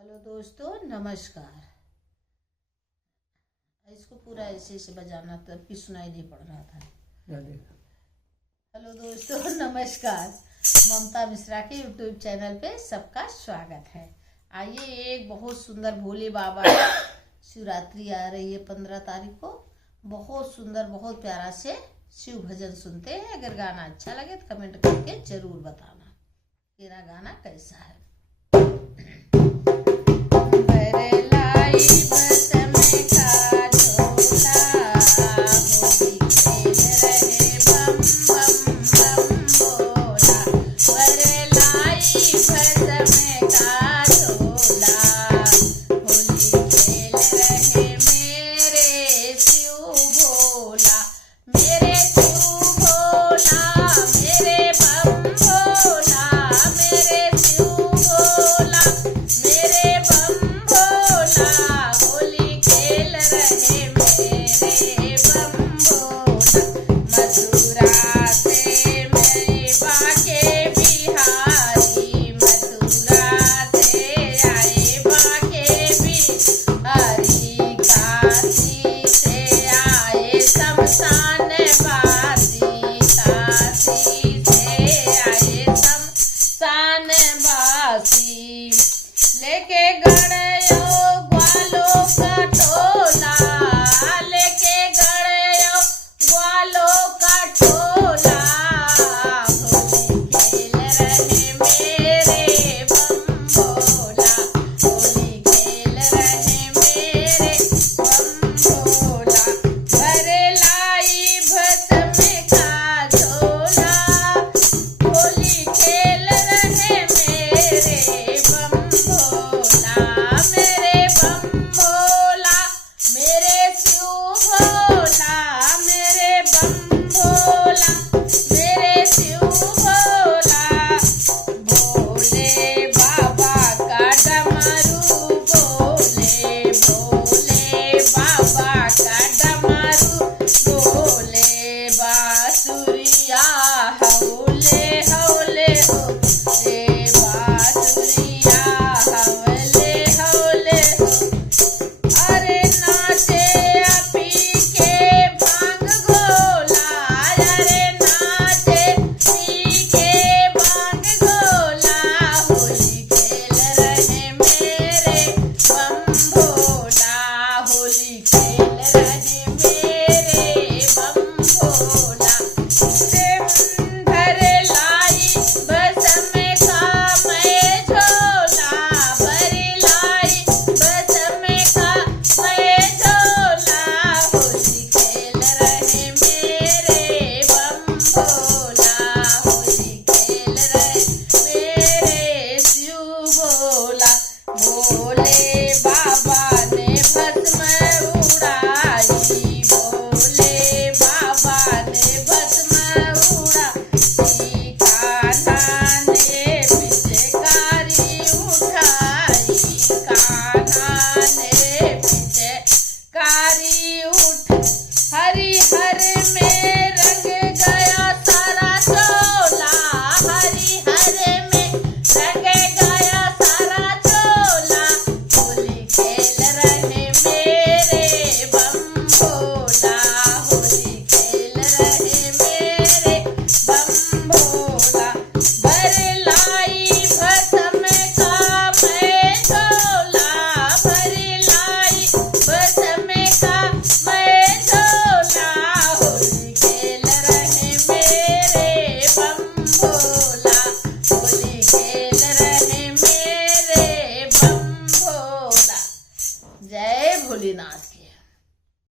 Hello दोस्तों, नमस्कार। इसको पूरा ऐसे बजाना तब कि सुनाई नहीं पड़ रहा था। हेलो दोस्तों, नमस्कार। ममता मिश्रा के यूट्यूब चैनल पे सबका स्वागत है। आइए, एक बहुत सुंदर भोले बाबा शिवरात्रि आ रही है 15 तारीख को। बहुत सुंदर, बहुत प्यारा से शिव भजन सुनते हैं। अगर गाना अच्छा लगे तो कमेंट करके जरूर बताना मेरा गाना कैसा है। लेके गणयो ग्वालों का टोला, लेके गणयो ग्वालों का टोला। होली खेल रहे मेरे बम भोला, भरे लाई भस्म का झोला। होली खेल रहे मेरे बम भोला, मेरे बम भोला, मेरे शिव भोला, मेरे बम भोला, मेरे शिव भोला। भोले बाबा का डमरू, भोले भोले बाबा का डमरू, भोले बांसुरिया हौले हौले हो, रे बांसुरिया हौले हौले हो। अरे नाचे पी के भांग गोला, अरे नाचे पी के भांग गोला। होली खेल रहे मेरे बम भोला, होली खेल रहे मेरे बम भोला। भरे लाई भस्म का मैं झोला, भरे लाई भस्म का मैं झोला। होली खेल रहे मेरे बम भोला, होली खेल रहे मेरे शिव भोला। भोले बाबा ने भस्म उड़ाई, भोले बाबा ने भस्म उड़ाई। कान्हा ने पिचकारी उठाई, कान्हा ने पिचकारी उठ। हरिहर में रंग गया सारा चोला, हरिहर में रंग गया सारा चोला। होली खेल रहे मेरे बम भोला, होली खेल रहे मेरे बम भोला। भरे लाई भस्म का मैं झोला, भरे लाई भस्म का मैं झोला। होली खेल रहे मेरे बम भोला, होली खेल रहे मेरे बम भोला। जय भोलेनाथ।